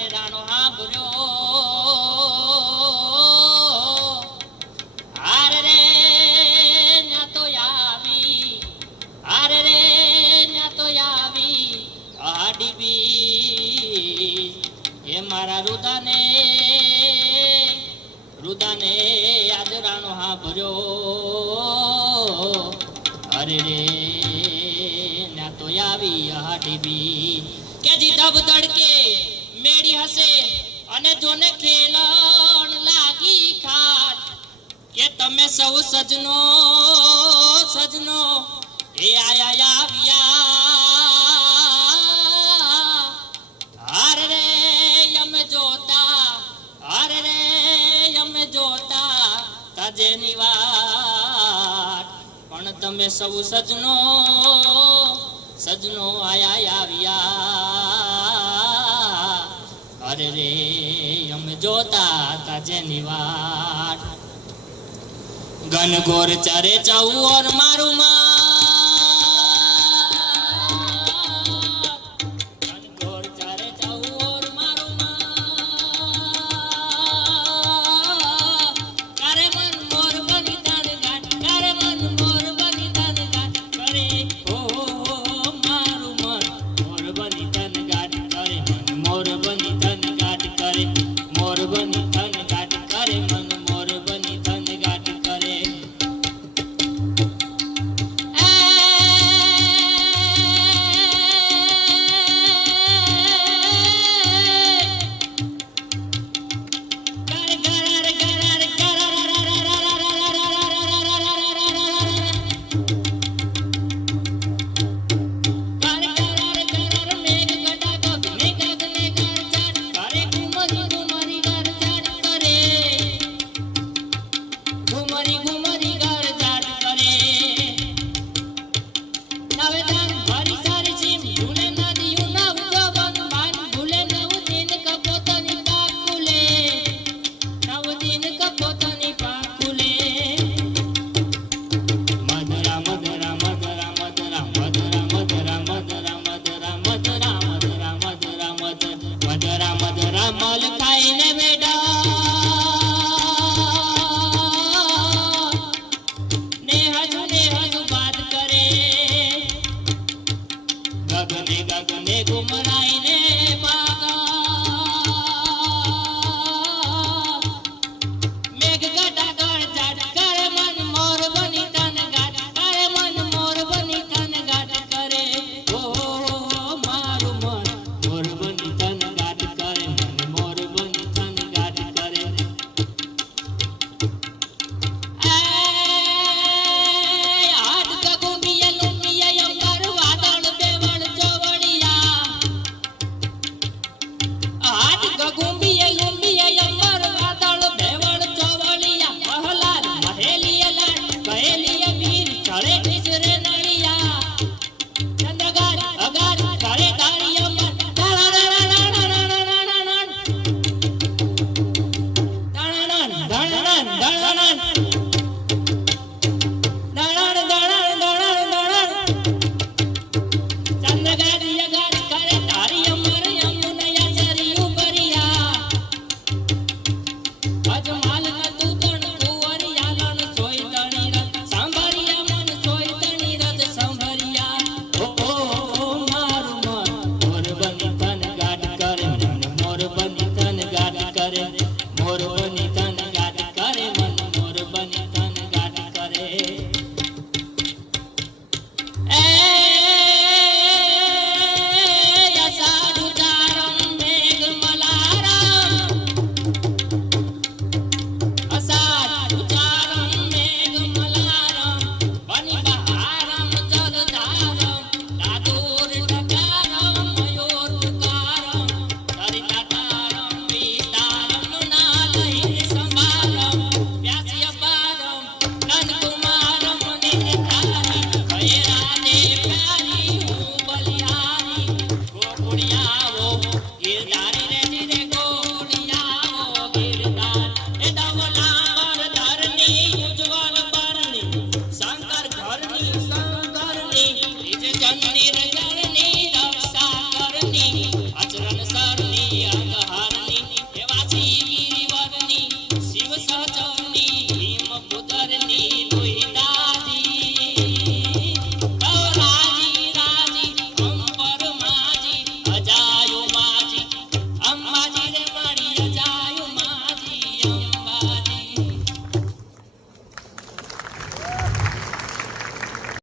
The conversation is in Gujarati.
ને રાણો હાંભળ્યો હાર રે ના તો આવી હાર રે ના તો આવી આડી બી એ મારા રુદાને આજ રાણો હાંભળ્યો અરે રે ના તો આવી આડી બી કે જી ધબ તડકે મેડી હસે અને જોને ખેલણ લાગી ખાટ કે તમે સૌ સજનો એ આયા આવ્યા હાર રે અમે જોતા તાજેની વાત પણ તમે સૌ સજનો આયા આવ્યા અરે રે અમે જોતા તાજેની વાત ઘનઘોર ચરે ચૌર મારું ઘનઘોર ચરે ચૌર મારું કરે મન મોર બની તન ગાટ કરે મન મોર બની તન ગાટ કરે ઓ મારું મન મોર બની તન ગાટ કરે મન મોર બની તન ગાટ કરે મોર બની તન ગાટ કરે મન મોર બની તન ગાટ કરે મલ ખાઈને બેઠા ને હજુ વાત કરે ગગને ગુમરાઈને મેઘ ગટા કર જાટ કરે મન મોર બની તન ગાટ કરે મન મોર બની તન ગાટ કરે ઓ મારું મન મોર બની તન ગાટ કરે મન મોર બની તન ગાટ કરે હાથ ગગુમિયા લુમિયા અંબર વાદળ બેવળ ચોવડિયા હાથ ગગુમિયા લુમિયા અંબર વાદળ બેવળ ચોવડિયા પહલાદ મહેલિયા લાડ કહેલિયા વીર ચડે ઠીજરે નળિયા ચંદ્રગાર અગાર કરે તાળિયા મન મોર બની તન ગાટ કરે મન મોર બની તન ગાટ કરે અષાઢ ઉતારમ મેઘ મલારમ અષાઢ ઉતારમ મેઘ મલારમ બની બહારમ જગધારમ દાદુર ટકારમ મયોર પુકારમ સરિતા તારમ વીતારમ ના લઈને સંભારમ વ્યાસ્ય પારમ નંદ કુમારમ નિધારી ભય રાધે પ્યારી હું બલિહારી ગોકુળિયા